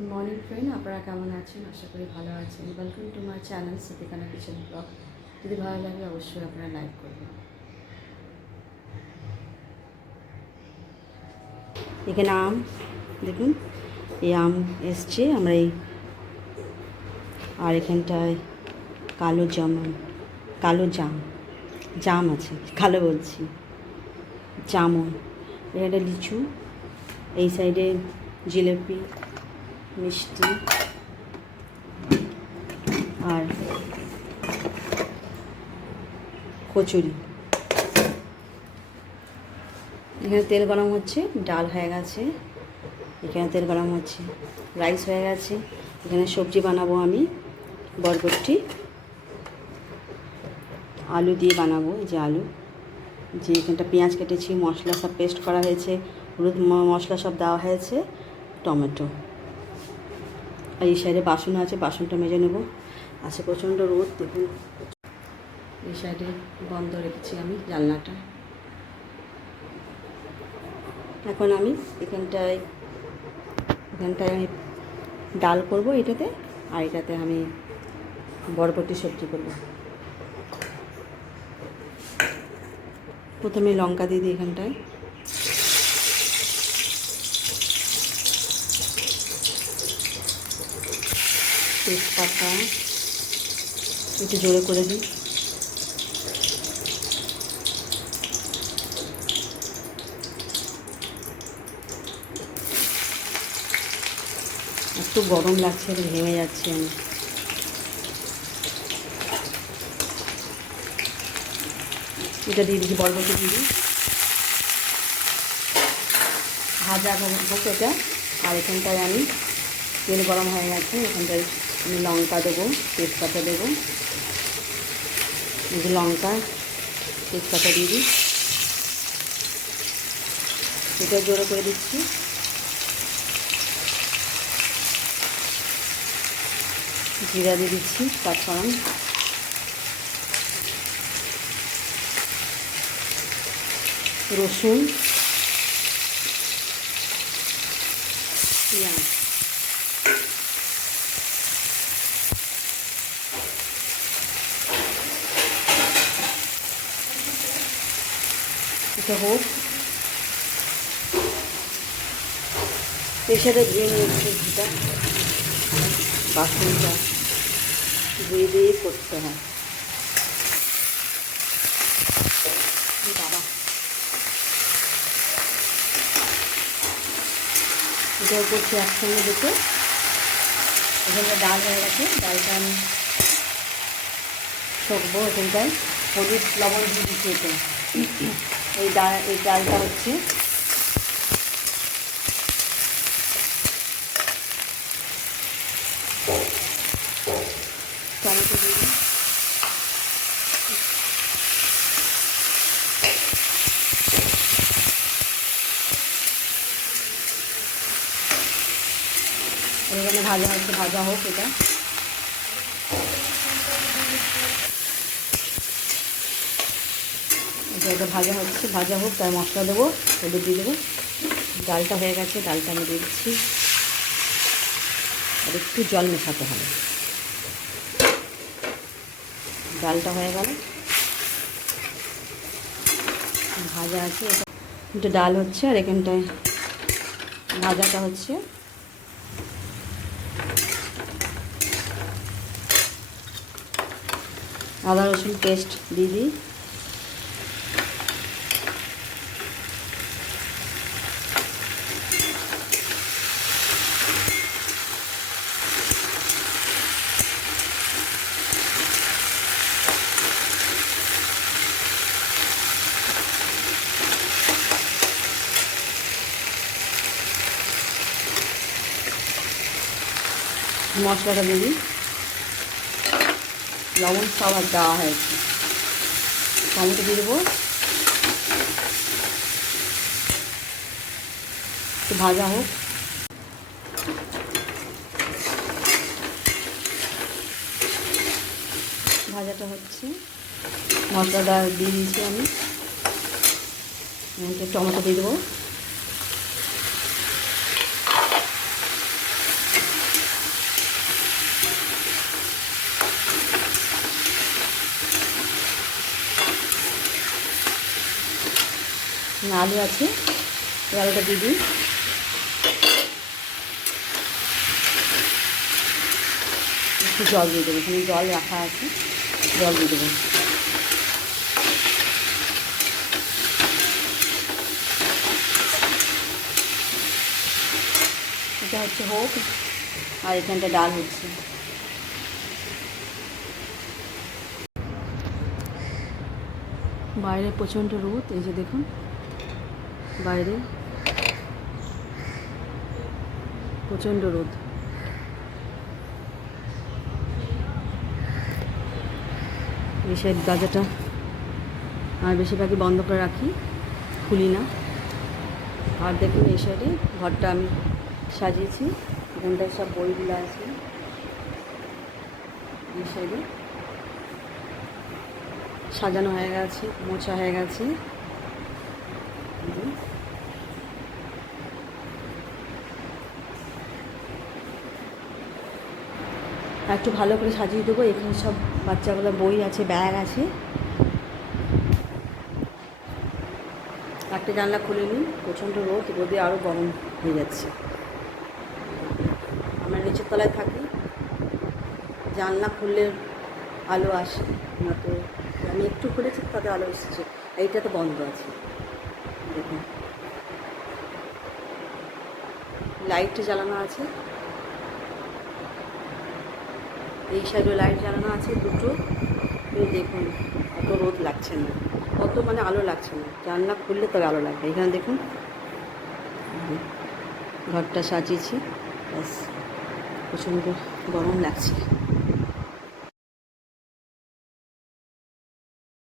Good morning friend, আপনারা কেমন আছেন? আশা করি ভালো আছেন। ওয়েলকাম টু মাই চ্যানেল সিদ্দিকানা কিচেন ব্লগ। যদি ভালো লাগে অবশ্যই আপনারা লাইক করবেন। এখানে আম দেখুন, এই আম এসছে আমরা এই, আর এখানটায় কালো জাম আছে, কালো বলছি, জামুন, এখানে লিচু, এই সাইডে জিলেপি, মিষ্টি, আর কচুরি। এখানে তেল গরম হচ্ছে, ডাল হয়ে গেছে, এখানে তেল গরম হচ্ছে, রাইস হয়ে গেছে, এখানে সবজি বানাবো আমি, বরবটি আলু দিয়ে বানাবো। এই যে আলু, যে এখানটা পেঁয়াজ কেটেছি, মশলা সব পেস্ট করা হয়েছে, হলুদ মশলা সব দেওয়া হয়েছে, টমেটো। আর এই সাইডে বাসন আছে, বাসনটা মেজে নেব। আছে প্রচণ্ড রোদ দেখুন। এই সাইডে বন্ধ রেখেছি আমি জানলাটা। এখন আমি এখানটায় আমি ডাল করব এটাতে, আর এটাতে আমি বরবটি সবজি করব। প্রথমে লঙ্কা দিয়ে দিই এখানটায়, তেজপাতা একটু জোরে করে দিই, একটু গরম লাগছে, ঘেমে যাচ্ছি আমি। এটা দিয়ে দিচ্ছি, বরবটি দিয়ে দিই, ভাজা হোক এটা। আর এখানটায় আমি তেল গরম হয়ে গেছে, এখানটায় আমি লঙ্কা দেবো, তেজপাতা দেবো, এই যে লঙ্কা তেজপাতা দিয়ে দিই, এটা জোরে করে দিচ্ছি। জিরা দিয়ে দিচ্ছি, পাঁচফোড়ন, রসুন, পেঁয়াজ, এটা হোক। এর সাথে ধুয়ে নিয়েছি ঘিটা, বাসনটা ধুয়ে করতে হয়। বাবা, এটাও করছি একসঙ্গে দেখে। এখানে ডাল হয়ে গেছে, ডালটা আমি ছকবো। এখানটায় হলুদ লবণ দিয়ে দিচ্ছি। এটা এই ডালটা হচ্ছে টমেটো দিয়ে দিই, এখানে ভাজা হোক এটা। এটা ভাজা হোক, তার মশলা দেবো, হলুদ দিয়ে দেবো। ডালটা হয়ে গেছে, ডালটা আমি দিয়ে দিচ্ছি, আর একটু জল মেশাতে হবে। ডালটা হয়ে গেল, ভাজা আছে, এটা ডাল হচ্ছে, আর এখানটায় ভাজাটা হচ্ছে। আদা রসুন পেস্ট দিয়ে দিই, মশলাটা দিয়ে দিই, লবণ সব আর দেওয়া হয়েছে, টমেটো দিয়ে দেবো, একটু ভাজা হোক। ভাজাটা হচ্ছে, মশলাটা দিয়ে দিয়েছি আমি, টমেটো দিয়ে দেবো, আলু আছে, আলুটা দিয়ে দিই। একটু জল দিয়ে দেবো, এখানে জল রাখা আছে, জল দিয়ে দেবো। এটা হচ্ছে হোক, আর এখানটা ডাল হচ্ছে। বাইরে প্রচণ্ড রোদ, এই যে দেখুন বাইরে প্রচণ্ড রোদ। এই সাইড দরজাটা আর বেশিরভাগই বন্ধ করে রাখি, খুলি না। আর দেখুন এই সাইডে ঘরটা আমি সাজিয়েছি, এখানটায় সব বইগুলো আছে। এই সাইডে সাজানো হয়ে গেছে, মোছা হয়ে গেছে। আর একটু ভালো করে সাজিয়ে দেবো। এখানে সব বাচ্চাগুলো বই আছে, ব্যাগ আছে। একটা জানলা খুলে নিই, প্রচণ্ড রোদ, রোদে আরও গরম হয়ে যাচ্ছে। আমরা নিচের তলায় থাকি, জানলা খুললে আলো আসে না, তো আমি একটু খুলেছি তাতে আলো এসেছে। এইটা তো বন্ধ আছে, দেখুন লাইটটা জ্বালানো আছে। এই সাইডে লাইট জ্বালানো আছে দুটো। দেখুন অত রোদ লাগছে না, অত মানে আলো লাগছে না। জানলা খুললে তবে আলো লাগবে। এখানে দেখুন ঘরটা সাজিয়েছি, ব্যাস প্রচণ্ড গরম লাগছে।